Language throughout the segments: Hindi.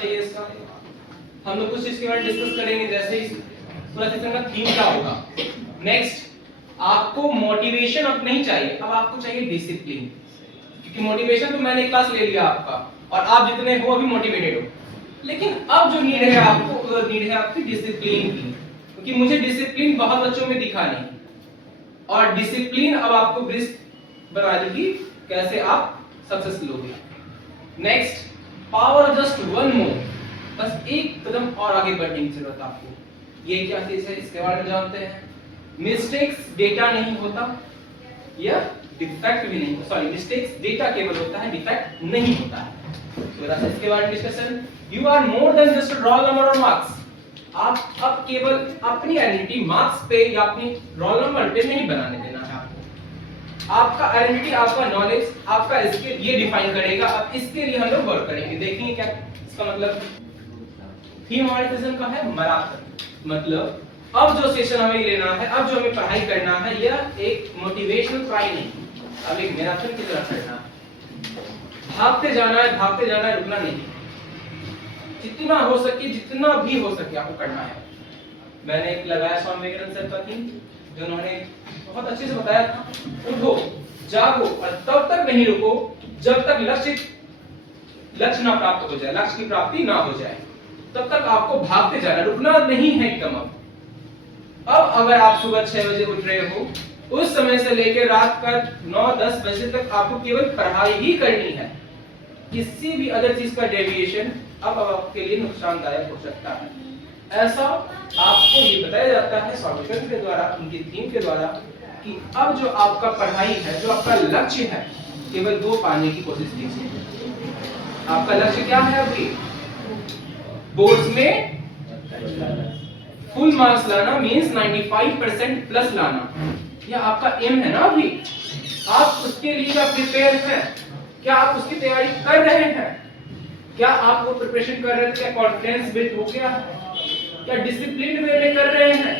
चाहिए इसका। हम लोग कुछ इसके बारे में डिस्कस करेंगे, जैसे इस पूरा सेशन का थीम क्या होगा। नेक्स्ट, आपको मोटिवेशन अब नहीं चाहिए, अब आपको चाहिए डिसिप्लिन, क्योंकि मोटिवेशन तो मैंने क्लास ले लिया आपका और आप जितने हो अभी मोटिवेटेड हो, लेकिन अब जो नीड है आपको, नीड है आपकी डिसिप्लिन की, क्योंकि मुझे डिसिप्लिन बहुत बच्चों में दिखा नहीं, और डिसिप्लिन अब आपको ब्रिस्क बना देगी, कैसे आप सक्सेस लोगे। Next, power just one more, बस एक कदम और आगे बढ़ने की जरूरत है आपको। ये क्या चीज है, इसके बारे में जानते हैं। मिस्टेक्स डेटा नहीं होता, या डिफेक्ट भी नहीं, सॉरी मिस्टेक्स डेटा केवल होता है, डिफेक्ट नहीं होता है। तो इसके बारे में discussion. You are more than just roll number और मार्क्स। आप अब केवल अपनी आइडेंटिटी मार्क्स पे या अपनी रोल नंबर पे नहीं बनाने देना है आपको। आपका आइडेंटिटी, आपका नॉलेज, आपका स्किल ये डिफाइन करेगा। अब इसके लिए हम लोग वर्क करेंगे, देखेंगे क्या इसका मतलब। थीम हमारे सेशन का है मैराथन, मतलब अब जो सेशन हमें लेना है, अब जो हमें पढ़ाई करना है, यह एक मोटिवेशनल ट्राई नहीं, अब एक मैराथन की तरह करना है। भागते जाना है, भागते जाना है, रुकना नहीं। जितना हो सके, जितना भी हो सके आपको करना है। मैंने एक लगाया स्वामी विवेकानंद सर का थीम, जो उन्होंने बहुत अच्छे से बताया था, उठो जागो और तब तक नहीं रुको जब तक लक्ष्य ना प्राप्त हो जाए, लक्ष्य की प्राप्ति ना हो जाए, तब तक आपको भागते जाना, रुकना नहीं है एकदम। अब अगर आप सुबह 6 बजे उठ रहे हो, उस समय से लेकर रात का 9-10 बजे तक आपको केवल पढ़ाई ही करनी है। किसी भी अदर चीज का डेविएशन अब आपके लिए नुकसानदायक हो सकता है। ऐसा आपको ये बताया जाता है स्वामी विवेकानंद के द्वारा, उनकी थीम के द्वारा, कि अब जो आपका पढ़ाई है, जो आपका लक्ष्य है, केवल वो पाने की कोशिश कीजिए। आपका लक्ष्य क्या है अभी? बोर्ड्स में फुल मार्क्स लाना, मींस 95% प्लस लाना, यह आपका एम है ना। अभी आप उसके लिए क्या प्रिपेयर हैं? क्या आप उसकी तैयारी कर रहे हैं? क्या आप वो प्रिपरेशन कर रहे हैं? क्या कॉन्फिडेंस बिल्ड हो गया है? क्या डिसिप्लिन वे में कर रहे हैं?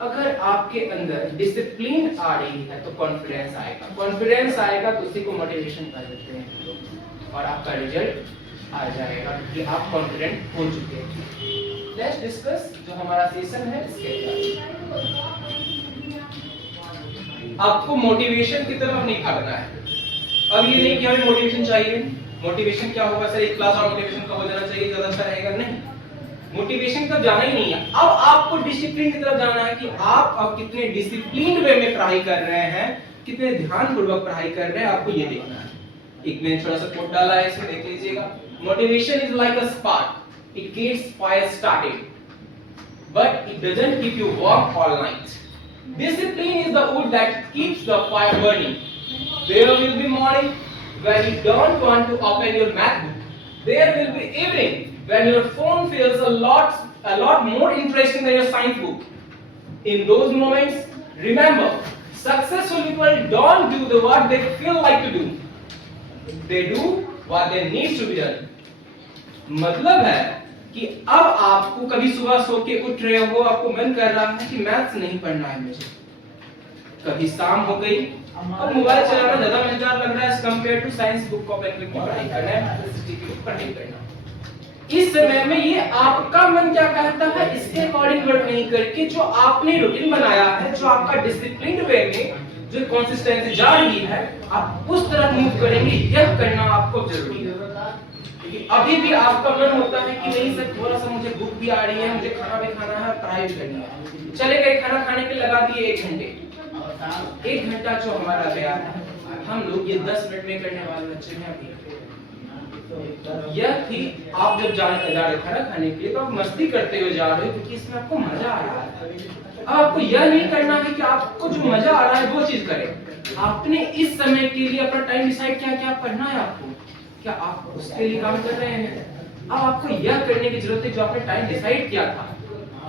अगर आपके अंदर डिसिप्लिन आ रही है तो कॉन्फिडेंस आएगा, कॉन्फिडेंस आएगा तो उसी को मोटिवेशन कर देते हैं और आपका रिजल्ट आ जाएगा कि आप कॉन्फिडेंट हो चुके हैं। लेट्स डिस्कस जो हमारा सेशन है इसके बारे। आपको मोटिवेशन की तरफ नहीं भागना है। अब ये नहीं कि हमें मोटिवेशन चाहिए, मोटिवेशन क्या होगा सर, एक क्लास और मोटिवेशन का हो जाना चाहिए, ज्यादा अच्छा रहेगा, नहीं। मोटिवेशन तक जाना ही नहीं है। अब आपको डिसिप्लिन की तरफ जाना है कि आप अब कितने डिसिप्लिन वे में पढ़ाई कर रहे हैं, कितने ध्यानपूर्वक पढ़ाई कर रहे हैं, आपको ये देखना है। एक मैंने थोड़ा सा कोट डाला है, इसे देख लीजिएगा। Motivation is like a spark, it gets fire started but it doesn't keep you warm all night. Discipline is the wood that keeps the fire burning. There will be morning when you don't want to open your math book. There will be evening when your phone feels a lot more interesting than your science book. In those moments, remember, successful people don't do what they feel like to do. They do what they need to be done. मतलब है कि अब आपको कभी सुबह सो के उठ रहे हो, आपको मन कर रहा है कि मैथ्स नहीं पढ़ना है मुझे, कभी शाम हो गई, अब मोबाइल चलाना ज्यादा मजेदार लग रहा है कंपेयर टू साइंस बुक को ओपन करके पढ़ाई करना है, पढ़ाई करना। इस समय में ये आपका मन क्या कहता है, इसके अकॉर्डिंग वर्क नहीं करके जो आपने रूटीन बनाया है, जो आपका डिसिप्लिन वे में जो कंसिस्टेंसी जा रही है, आप उस तरफ मूव करेंगे। यह करना आपको जरूरी है। अभी भी आपका मन होता है कि नहीं सर, थोड़ा सा मुझे भूख भी आ रही है, मुझे खाना भी खाना है, पढ़ाई भी करनी है, चले गए खाना खाने के लगा दिए 1 घंटे। 1 घंटा जो हमारा गया है, हम लोग ये 10 मिनट में करने वाले बच्चे हैं। अभी यह थी, आप जब जा रहे खाना खाने के लिए तो आप मस्ती करते हुए जा रहे हो, क्योंकि इसमें आपको मजा आ रहा है। अब आपको यह नहीं करना है कि आपको जो मजा आ रहा है वो चीज करें। आपने इस समय के लिए अपना टाइम डिसाइड क्या क्या करना है आपको, क्या आप उसके लिए काम कर रहे हैं? अब आपको यह करने की जरूरत है जो आपने टाइम डिसाइड किया था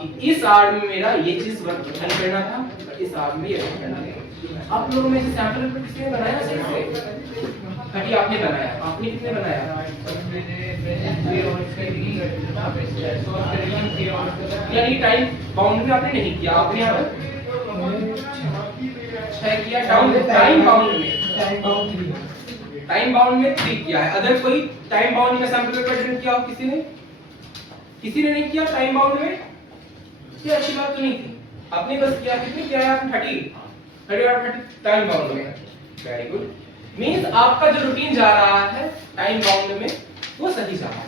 कि इस आवर में मेरा ये चीज वर्क करना था, इस आवर में ये करना था। आप लोगों में से सैंपल पर किसने बनाया सही से? हटी आपने बनाया, आपने कितने बनाया? यानी टाइम बाउंड में आपने नहीं किया, आपने यहाँ 6 किया टाइम बाउंड में। टाइम बाउंड में 3 किया है। अदर कोई टाइम बाउंड में सैंपल पेपर अटेंड किया हो किसी ने नहीं किया टाइम बाउंड में? ये अच्छी बात तो नहीं थी, आपने बस किया, कितनी किया है आपने? 30 और 30 टाइम बाउंड में। वेरी गुड, मींस आपका जो रूटीन जा रहा है टाइम बाउंड में वो सही जा रहा है।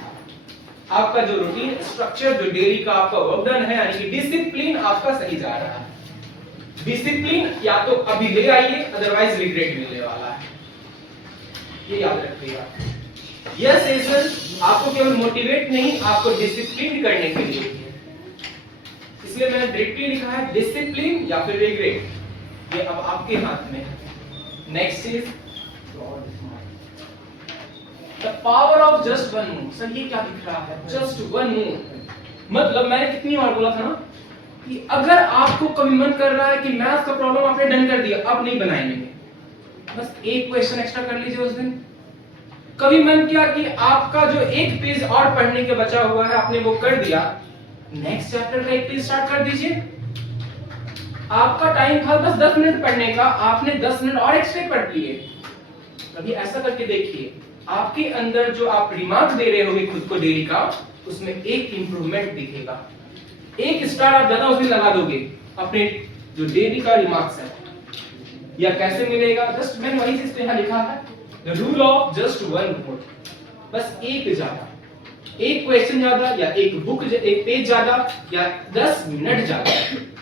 आपका जो रूटीन स्ट्रक्चर जो डेली का आपका वर्क डन है यानी कि डिसिप्लिन आपका सही जा रहा है। डिसिप्लिन या तो अभी ले आइए, अदरवाइज रिग्रेट मिलने वाला है, ये याद रखिएगा। यह सेशन आपको केवल मोटिवेट नहीं, आपको डिसिप्लिन करने के लिए है। इसलिए मैंने डायरेक्टली लिखा है डिसिप्लिन या फिर रिग्रेट, ये अब आपके हाथ में है। Next is the power of just one move. Sir ये क्या दिख रहा है? जस्ट वन मूव मतलब मैंने कितनी बार बोला था ना कि अगर आपको कभी मन कर रहा है कि मैथ्स का प्रॉब्लम आपने डन कर दिया, अब नहीं बनाएंगे, बस एक क्वेश्चन एक्स्ट्रा कर लीजिए उस दिन। कभी मन किया कि आपका जो एक पेज और पढ़ने के बचा हुआ है आपने वो कर दिया, नेक्स्ट चैप्टर का एक पेज स्टार्ट कर दीजिए। आपका टाइम था बस 10 मिनट पढ़ने का, आपने 10 मिनट और एक्स्ट्रा पढ़ लिए। कभी ऐसा करके देखिए, आपके अंदर जो आप रिमार्क दे रहे होगे खुद को डेली का, उसमें एक इंप्रूवमेंट दिखेगा। एक स्टार आप ज्यादा उसमें लगा दोगे अपने जो डेली का रिमार्क्स है। या कैसे मिलेगा? जस्ट मैंने वही चीज यहाँ लिखा है, the rule of just one word. बस एक ज्यादा, एक क्वेश्चन ज्यादा या एक बुक एक पेज ज्यादा या 10 मिनट ज्यादा,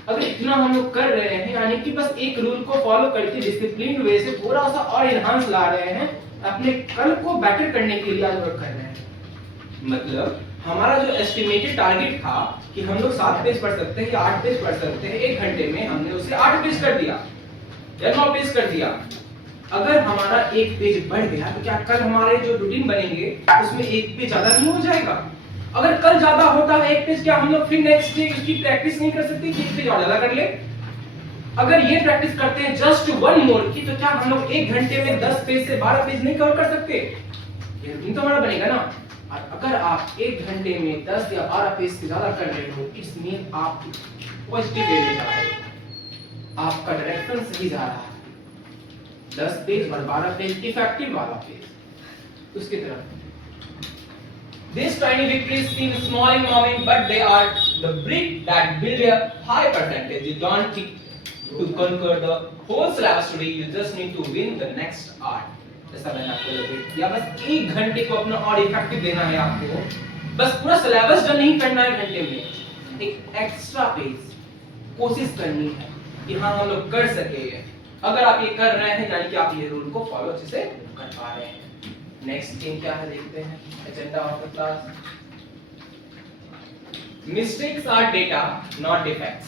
अगर इतना हम लोग कर रहे हैं यानी कि बस एक रूल को फॉलो करके डिसिप्लिन वे से थोड़ा सा और एनहांस ला रहे हैं, अपने कल को बेटर करने के लिए आज वर्क कर रहे हैं। मतलब हमारा जो एस्टिमेटेड टारगेट था कि हम लोग 7 पेज पढ़ सकते हैं या 8 पेज पढ़ सकते हैं एक घंटे में, हमने उसे 8 पेज कर दिया या 9 पेज कर दिया। अगर हमारा एक पेज बढ़ गया तो क्या कल हमारे जो रूटीन बनेंगे उसमें एक पेज ज्यादा नहीं हो जाएगा? अगर कल ज्यादा होता है एक पेज, क्या हम लोग फिर नेक्स्ट डे उसकी प्रैक्टिस नहीं कर सकते कि एक पेज और ज्यादा कर ले? अगर ये प्रैक्टिस करते हैं जस्ट वन मोर की, तो क्या हम लोग एक घंटे में 10 पेज से 12 पेज नहीं कवर कर सकते? ये रूटीन तो हमारा बनेगा ना। और अगर आप एक घंटे में 10 या 12 पेज से ज्यादा कर रहे हो, इट्स मीन आप पॉजिटिव वे में जा रहे हो, आपका डायरेक्शन सही जा रहा है। 10 पेज और 12 पेज इफेक्टिव वाला पेज उसकी तरफ। These tiny victories seem small in moment, but they are the brick that build a high percentage. You don't need to conquer the whole syllabus today. You just need to win the next art. जैसा मैंने आपको रिपीट किया, बस एक घंटे को अपना और इफेक्टिव देना है आपको। बस पूरा सिलेबस डन नहीं करना है घंटे में, एक एक्स्ट्रा पेज कोशिश करनी है कि हाँ हम लोग कर सके। अगर आप ये कर रहे हैं यानी कि आप ये रूल को फॉलो अच्छे से कर पा रहे हैं। नेक्स्ट थिंग क्या है देखते हैं, agenda of the class. Mistakes are data not defects.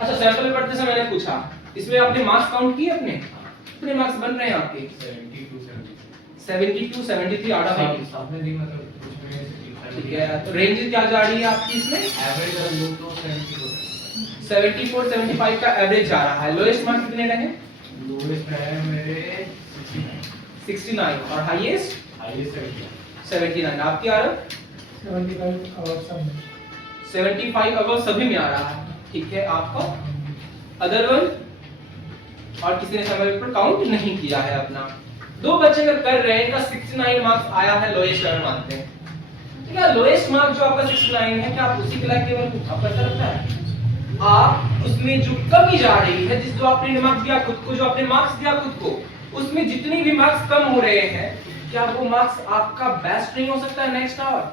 अच्छा, सैंपल पढ़ते समय मैंने पूछा, इसमें आपने मार्क्स काउंट किए अपने? कितने मार्क्स बन रहे हैं आपके? 72 73 आउट ऑफ 80। आपने नहीं मतलब कुछ में ठीक है, तो रेंज क्या जा रही है आपकी इसमें? एवरेज और लो टू 74 75 का एवरेज जा रहा है। लोएस्ट मार्क्स कितने रहे? लोएस्ट है मेरे 69 और हाईएस्ट 79। आपकी आ रहा है 75 अबव सभी में आ रहा है। ठीक है, आपका अदर वन और किसी ने समय पर काउंट नहीं किया है अपना। 2 बच्चे अगर कर रहे हैं, इनका 69 मार्क्स आया है, लोएस्ट अगर मानते हैं, ठीक है। लोएस्ट मार्क जो आपका 69 है, क्या आप उसी के लायक केवल आपका ऐसा लगता है? आप उसमें जो कमी जा रही है, जिस जो आपने मार्क्स दिया खुद को, जो आपने मार्क्स दिया खुद को, उसमें जितने भी मार्क्स कम हो रहे हैं, क्या वो मार्क्स आपका बेस्ट नहीं हो सकता है नेक्स्ट आवर?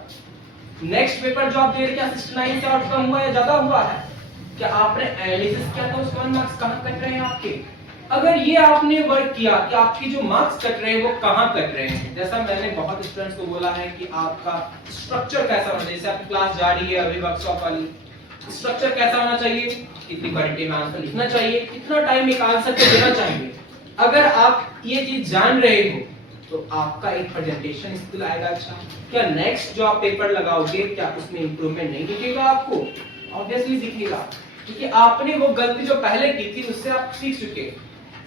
नेक्स्ट पेपर जो आप दे रहे, क्या 69 से और कम हुआ है, ज्यादा हुआ है? क्या आपने एनालिसिस किया था उसके मार्क्स कहां कट रहे हैं आपके? अगर ये आपने वर्क किया कि आपकी जो मार्क्स कट रहे हैं वो कहां कट रहे हैं, जैसा मैंने बहुत स्टूडेंट्स को बोला है कि आपका स्ट्रक्चर कैसा होना चाहिए। जैसे आपकी क्लास जा रही है अभी वर्कशॉप वाली, स्ट्रक्चर कैसा होना चाहिए? कितनी क्वालिटी में आंसर लिखना चाहिए, कितना टाइम एक आंसर को देना चाहिए। अगर आप ये चीज जान रहे हो तो आपका एक प्रेजेंटेशन स्किल आएगा अच्छा। क्या नेक्स्ट जो आप पेपर लगाओगे, क्या उसमें इंप्रूवमेंट नहीं दिखेगा आपको? ऑब्वियसली दिखेगा, क्योंकि आपने वो गलती जो पहले की थी उससे आप सीख चुके।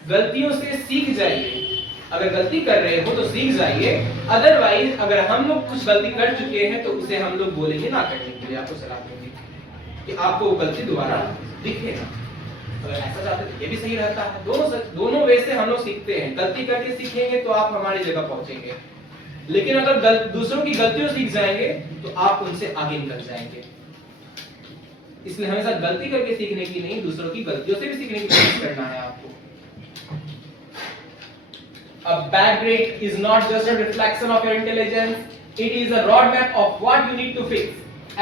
गलतियों से सीख जाइए। अगर गलती कर रहे हो तो सीख जाइए, अदरवाइज अगर हम लोग कुछ गलती कर चुके हैं तो उसे हम लोग बोलेंगे ना करने के लिए, आपको सलाह देंगे कि आपको वो गलती दोबारा दिखेगा। अगर ऐसा चाहते तो ये भी सही रहता है। दोनों वे से हम लोग सीखते हैं। गलती करके सीखेंगे तो आप हमारी जगह पहुंचेंगे, लेकिन अगर दूसरों की गलतियों सीख जाएंगे तो आप उनसे आगे निकल जाएंगे। इसलिए हमेशा गलती करके सीखने की नहीं, दूसरों की गलतियों से भी सीखने की कोशिश करना है आपको। A bad grade is not just a reflection of your intelligence, it is a roadmap of what you need to fix.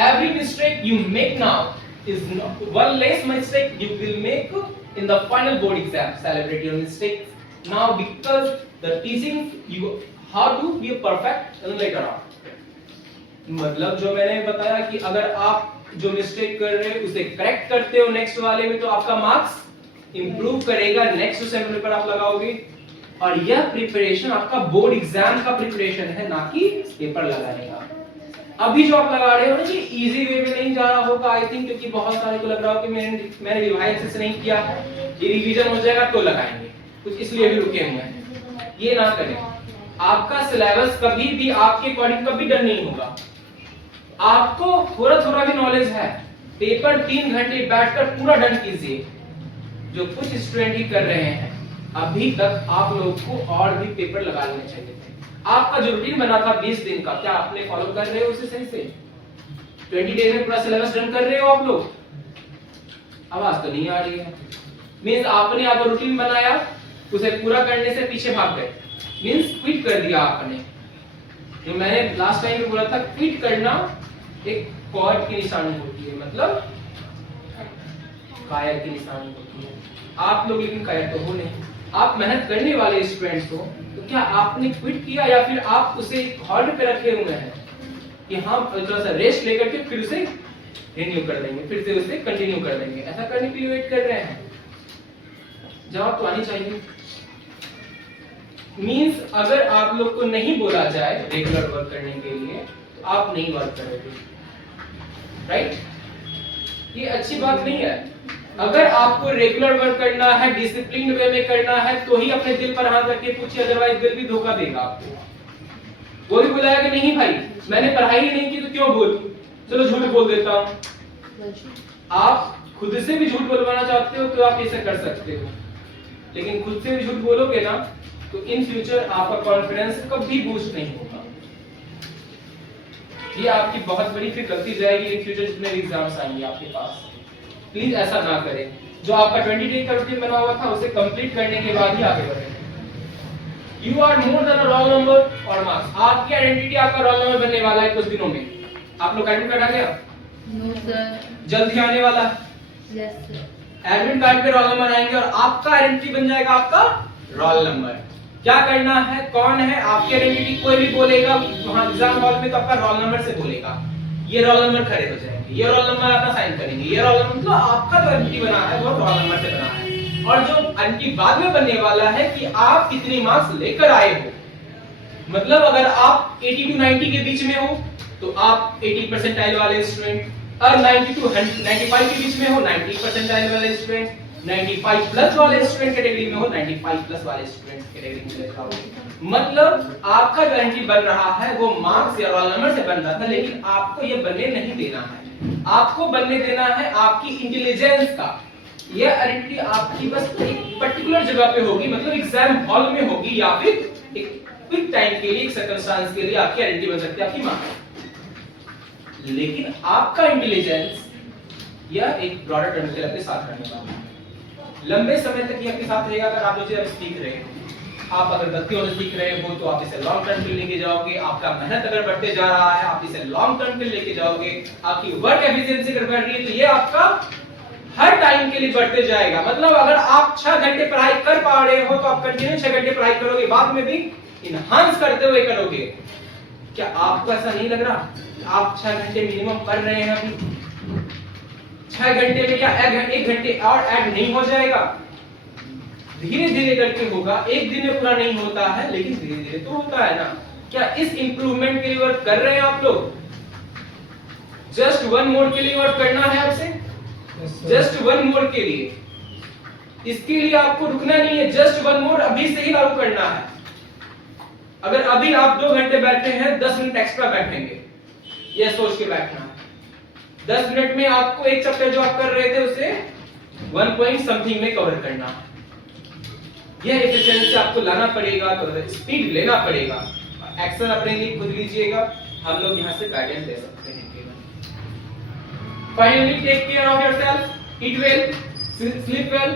Every mistake you make now is one less mistake you will make in the final board exam. Celebrate your mistakes now because the teaching you how to be a perfect later on. मतलब जो मैंने बताया कि अगर आप जो मिस्टेक कर रहे हैं उसे करेक्ट करते हो नेक्स्ट वाले में, तो आपका मार्क्स इंप्रूव करेगा। नेक्स्ट सेमेस्टर पर आप लगाओगे, और यह प्रिपरेशन आपका बोर्ड एग्जाम का प्रिपरेशन है, ना कि पेपर लगाने का। अभी जो आप लगा रहे हो ना, ये इजी वे में नहीं जा रहा होगा आई थिंक, क्योंकि बहुत सारे को लग रहा हो कि मैंने रिवाइज अच्छे से नहीं किया, ये रिवीजन हो जाएगा तो लगाएंगे, कुछ इसलिए भी रुके हुए हैं। ये ना करें। आपका सिलेबस कभी भी आपके अकॉर्डिंग कभी डन नहीं होगा। आपको थोड़ा थोड़ा भी नॉलेज है, पेपर 3 घंटे बैठकर पूरा डन कीजिए, जो कुछ स्टूडेंट ही कर रहे हैं। अभी तक आप लोग को और भी पेपर लगा लेने चाहिए थे। आपका जो रूटीन बना था 20 दिन का, क्या आपने फॉलो कर रहे हो उसे सही से? 20 डेज में पूरा सिलेबस डन कर रहे हो आप लोग? आवाज तो नहीं आ रही है। मींस आपने आपका रूटीन बनाया, उसे पूरा करने से पीछे भाग गए, मींस क्विट कर दिया आपने। जो मैंने लास्ट टाइम में बोला था, क्विट करना एक कॉर्ड की निशानी होती है, मतलब कायर की निशानी होती है। आप लोग लेकिन कायर तो हो नहीं, आप मेहनत करने वाले स्टूडेंट्स हो, तो क्या आपने क्विट किया या फिर आप उसे हॉल्ड पे रखे हुए हैं कि हम थोड़ा सा रेस्ट लेकर के फिर उसे रिन्यू कर देंगे, फिर से उसे कंटिन्यू कर देंगे? ऐसा करने के लिए वेट कर रहे हैं? जवाब तो आनी चाहिए। मींस अगर आप लोग को नहीं बोला जाए रेगुलर वर्क करने के लिए, तो आप नहीं वर्क करोगे, राइट? ये अच्छी बात नहीं है। अगर आपको रेगुलर वर्क करना है, डिसिप्लिन वे में करना है, तो ही अपने दिल पर हाथ रख के पूछिए, अदरवाइज दिल भी धोखा देगा आपको। वो भी बुलाया कि नहीं भाई मैंने पढ़ाई ही नहीं की तो क्यों बोलूं, चलो झूठ बोल देता हूं। आप खुद से भी झूठ बोलवाना चाहते हो तो आप ऐसा कर सकते हो, लेकिन खुद से भी झूठ बोलोगे ना तो इन फ्यूचर आपका कॉन्फिडेंस कभी बूस्ट नहीं होगा। ये आपकी बहुत बड़ी फिर गलती जाएगी इन फ्यूचर जितने भी एग्जाम्स आएंगे आपके पास। प्लीज ऐसा ना करें। जो आपका 20 डे का रूटीन बना हुआ था उसे कंप्लीट करने के बाद ही आगे बढ़ें। You are more than a roll number और मार्क्स। आपकी आइडेंटिटी आपका रोल नंबर बनने वाला है कुछ दिनों में। आप लोग एडमिट कार्ड आ गया? No sir. जल्द ही आने वाला है? Yes sir. एडमिट कार्ड पे रोल नंबर आएंगे और आपका आइडेंटिटी बन जाएगा आपका रोल नंबर। क्या करना है, कौन है आपकी आइडेंटिटी, कोई भी बोलेगा वहां एग्जाम हॉल में तो आपका रोल नंबर से बोलेगा। ये रोल नंबर खड़े हो जाएंगे, ये रोल नंबर अपना साइन करेंगे, ये रोल नंबर, मतलब आपका जो आइडेंटिटी बना है वो रोल नंबर से बना है। और जो आइडेंटिटी बाद में बनने वाला है कि आप कितनी मार्क्स लेकर आए हो। मतलब अगर आप 80 to 90 के बीच में हो तो आप 80 परसेंटाइल वाले स्टूडेंट, और 90 to 95 के बीच में हो 90 परसेंटाइल वाले स्टूडेंट, 95 प्लस वाले स्टूडेंट कैटेगरी में हो 95 प्लस वाले स्टूडेंट कैटेगरी में लिखा हो। मतलब आपका जो आइडेंटिटी बन रहा है वो मार्क्स या रोल नंबर से बन रहा था, लेकिन आपको ये बनने नहीं देना है। आपको बनने देना है आपकी इंटेलिजेंस का। ये आइडेंटिटी आपकी बस एक पर्टिकुलर जगह पे होगी, मतलब एग्जाम हॉल में होगी, या फिर एक क्विक टाइम के लिए, एक सर्कमस्टेंस के लिए आपकी आइडेंटिटी बन सकती है आपकी मार्क्स। लेकिन आपका इंटेलिजेंस यह एक ब्रॉडर टर्म के लिए आपके साथ रहने वाला है। लंबे समय तक ये आपके साथ रहेगा। अगर आप जो चीज सीख रहे हो, आप अगर गलतियों से सीख रहे हो तो आप इसे लॉन्ग टर्म के लिए लेके जाओगे। आपका मेहनत अगर बढ़ते जा रहा है आप इसे लॉन्ग टर्म के लिए लेके जाओगे। आपकी वर्क एफिशिएंसी अगर बढ़ रही है तो ये आपका हर टाइम के लिए बढ़ते जाएगा। मतलब अगर आप 6 घंटे पढ़ाई कर पा रहे हो तो आप कंटिन्यू 6 घंटे पढ़ाई करोगे, बाद में भी इनहांस करते हुए करोगे। क्या आपको ऐसा नहीं लग रहा आप 6 घंटे मिनिमम कर रहे हैं अभी? 6 घंटे में क्या 1 घंटे और ऐड नहीं हो जाएगा? धीरे धीरे करके होगा, एक दिन में पूरा नहीं होता है, लेकिन धीरे धीरे तो होता है ना। क्या इस इंप्रूवमेंट के लिए वर्क कर रहे हैं आप लोग? जस्ट 1 मोड के लिए वर्क करना है आपसे, जस्ट 1 मोड के लिए। इसके लिए आपको रुकना नहीं है, जस्ट 1 मोड अभी से ही लागू करना है। अगर अभी आप 2 घंटे बैठे हैं, 10 मिनट एक्स्ट्रा बैठेंगे, यह सोच के बैठना है। 10 मिनट में आपको एक चैप्टर जो आप कर रहे थे उसे 1 पॉइंट समथिंग में कवर करना। यह एफिशिएंसी आपको लाना पड़ेगा, तो स्पीड लेना पड़ेगा। एक्शन अपने लिए खुद लीजिएगा, हम लोग यहाँ से गाइडेंस दे सकते हैं केवल। Finally take care of yourself, eat well, sleep well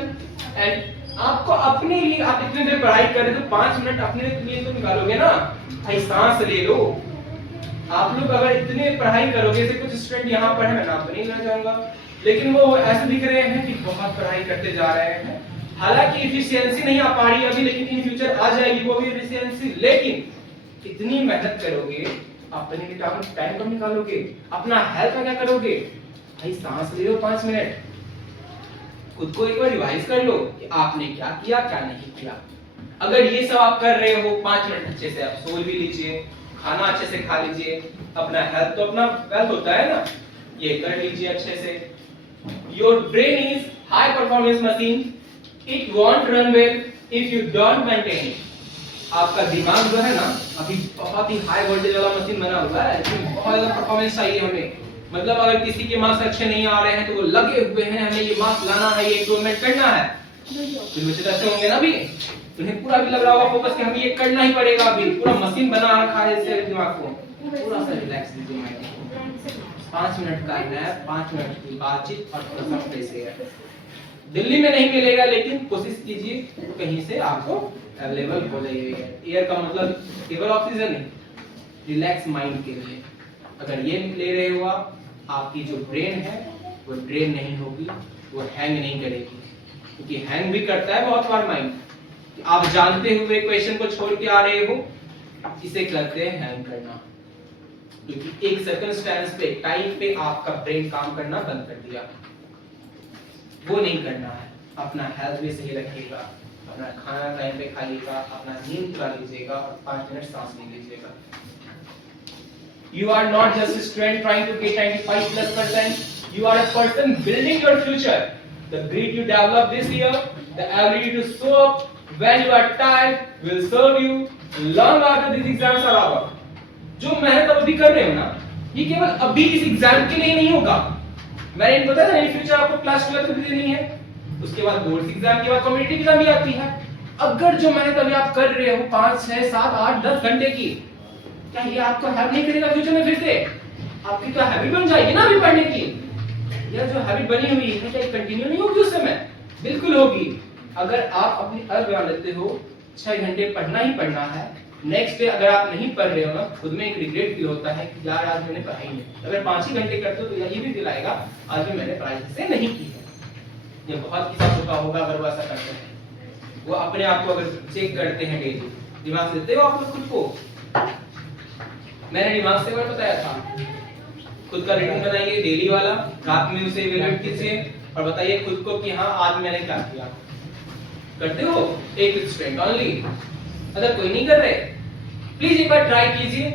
and आपको अपने लिए, आप इतने देर पढ़ाई कर रहे हो तो 5 मिनट अपने लिए तो निकालोगे ना, भाई सांस ले लो। आप लोग अगर इतने पढ़ाई करोगे, जैसे कुछ स्टूडेंट यहाँ पर है, मैं नाम तो नहीं लेना चाहूंगा, लेकिन वो ऐसे दिख रहे हैं कि बहुत पढ़ाई करते जा रहे हैं, हालांकि एफिशिएंसी नहीं आ पा रही अभी, लेकिन इन फ्यूचर आ जाएगी वो भी एफिशिएंसी। लेकिन इतनी मेहनत करोगे, अपने लिए टाइम कब निकालोगे, अपना हेल्थ में क्या करोगे, भाई सांस ले लो 5 मिनट, खुद को एक बार रिवाइज कर लो कि आपने क्या किया क्या नहीं किया। अगर ये सब आप कर रहे हो 5 मिनट अच्छे से आप सो भी लीजिए, खाना अच्छे से खा लीजिए, अपना हेल्थ तो अपना वेल्थ होता है ना, ये कर लीजिए अच्छे से। Your brain is high performance machine, it won't run well if you don't maintain it. आपका दिमाग जो है ना अभी बहुत ही हाई वोल्टेज वाला मशीन बना हुआ है, इसमें बहुत ज्यादा परफॉर्मेंस चाहिए हमें। मतलब अगर किसी के मार्क्स अच्छे नहीं आ रहे हैं तो वो लगे हुए हैं, हमें ये मार्क्स लाना है, ये इंप्रूवमेंट करना है, तो बच्चे तो अच्छे होंगे ना भी, उन्हें पूरा भी लग रहा होगा फोकस कि हमें ये करना ही पड़ेगा, अभी पूरा मशीन बना रखा है इससे दिमाग को। थोड़ा सा रिलैक्स लीजिए माइंड को, 5 मिनट का नैप, 5 मिनट की बातचीत और थोड़ा सा फ्रेश एयर। दिल्ली में नहीं मिलेगा, लेकिन कोशिश कीजिए कहीं से आपको अवेलेबल हो जाइए। एयर का मतलब केवल ऑक्सीजन नहीं, रिलैक्स माइंड के लिए। अगर ये ले रहे हो आपकी जो ब्रेन है वो ड्रेन नहीं होगी, वो हैंग नहीं करेगी, क्योंकि हैंग भी करता है बहुत बार माइंड। आप जानते हुए क्वेश्चन को छोड़ के आ रहे हो, इसे कहते हैं हैंग करना, क्योंकि एक सर्कमस्टेंस पे, टाइम पे आपका ब्रेन काम करना बंद कर दिया। वो नहीं करना है। अपना हेल्थ भी सही रखिएगा, अपना खाना टाइम पे खाइएगा, अपना नींद पूरा लीजिएगा और 5 मिनट सांस ले लीजिएगा। You are not just a student trying to get 95+%. You are a person building your future. The grit you develop this year, the ability to show up when you are tired, will serve you long after these exams are over. जो मेहनत अभी कर रहे हो ना, ये केवल अभी इस एग्जाम के लिए नहीं होगा। मैंने बताया ना, इन फ्यूचर आपको क्लास 12 भी देनी है, उसके बाद बोर्ड एग्जाम के बाद कॉम्पिटिटिव एग्जाम भी आती है। अगर जो मेहनत अभी आप कर रहे हो 5, 6, 7, 8, 10 घंटे की, क्या ये आपको हेल्प नहीं करेगा फ्यूचर में? फिर से आपकी तो हैबिट बन जाएगी ना अभी पढ़ने की। यह जो हैबिट बनी हुई है क्या कंटिन्यू नहीं होगी उस समय? बिल्कुल होगी। अगर आप अपनी अर्थ बना लेते हो 6 घंटे पढ़ना ही पढ़ना है, नेक्स्ट डे अगर आप नहीं पढ़ रहे हो ना, खुद में एक रिग्रेट फील होता है कि यार आज मैंने पढ़ाई नहीं। अगर 5 ही घंटे करते हो तो ये भी फील आएगा आज मैंने पढ़ाई से नहीं की है। ये बहुत किस्सा होता होगा अगर वो ऐसा करते हैं। वो अपने आप को अगर चेक करते हैं डेली, दिमाग से देते हो आप लोग खुद को। मैंने दिमाग से बताया था, खुद का रिटर्न बनाइए डेली वाला, रात में उसे इवैल्यूएट कीजिए और बताइए खुद को कि हाँ आज मैंने क्या किया। करते हो? एक स्टूडेंट ओनली, अगर कोई नहीं कर रहे प्लीज एक बार ट्राई कीजिए।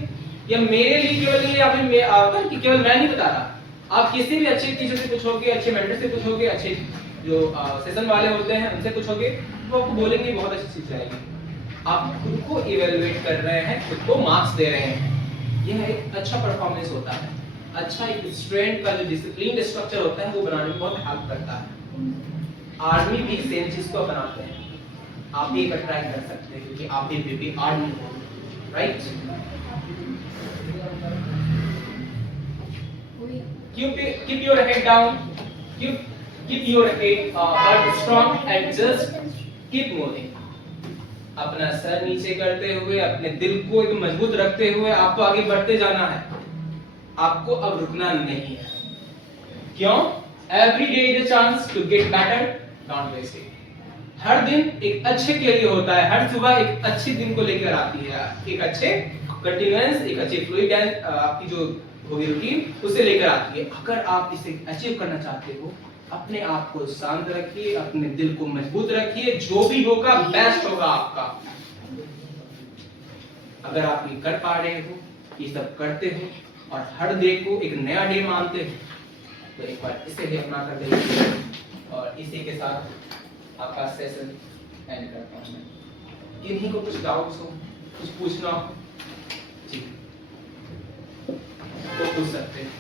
या मेरे लिए केवल ये आपने कि केवल मैं नहीं बता रहा, आप किसी भी अच्छे टीचर से पूछोगे, अच्छे मेंटर से पूछोगे, अच्छे जो सेशन वाले होते हैं उनसे पूछोगे, वो आपको बोलेंगे बहुत अच्छी चीज आएगी। आप खुद को इवैल्यूएट कर रहे हैं, खुद को मार्क्स दे रहे हैं, यह एक अच्छा परफॉर्मेंस होता है। अच्छा एक स्टूडेंट का जो डिसिप्लिन स्ट्रक्चर होता है वो बनाने में बहुत हेल्प करता है। आर्मी भी सेम चीज को बनाते हैं, आप भी एक ट्राई कर सकते हैं क्योंकि आप भी आर्मी हो, right? Keep your head down, keep your heart strong and just keep moving. अपना सर नीचे करते हुए, अपने दिल को एक मजबूत रखते हुए आपको आगे बढ़ते जाना है। आपको अब रुकना नहीं है। क्यों? Every day is a chance to get better, don't waste it. हर दिन एक अच्छे के लिए होता है, हर सुबह एक अच्छे दिन को लेकर आती है, एक अच्छे कंटिन्यूअंस, एक अच्छे फ्लूइड आपकी जो होगी रूटीन उसे लेकर आती है। अगर आप इसे अचीव करना चाहते हो, अपने आप को शांत रखिए, अपने दिल को मजबूत रखिए, जो भी होगा बेस्ट होगा आपका। अगर आप ये कर पा रहे हो, ये सब करते हो और हर डे को एक नया डे मानते हो, तो एक बार इसे भी अपना कर देखिए। और इसी के साथ आपका सेशन एंड करता हूं मैं। इन्हीं को कुछ डाउट्स हो, कुछ पूछना हो जी तो पूछ सकते हैं।